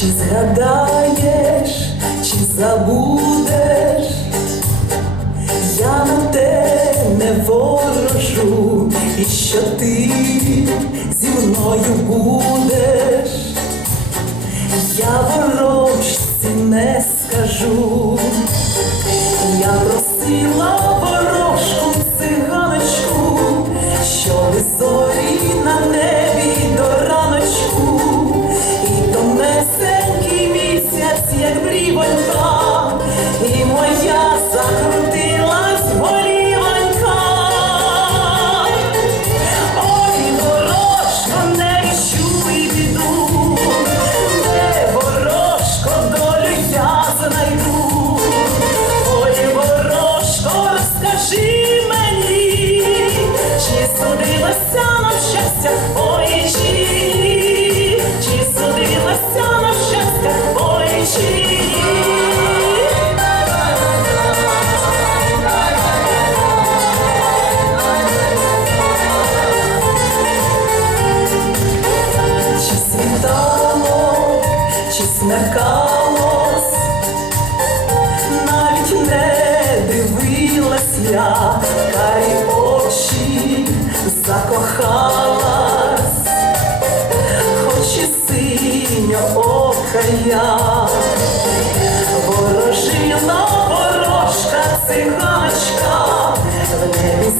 Чи згадаєш, чи забудеш, я на те не ворожу, і що ти зі мною будеш, я ворожці не скажу, я просила. Hoje Вільна ворожка, цихачка, в небі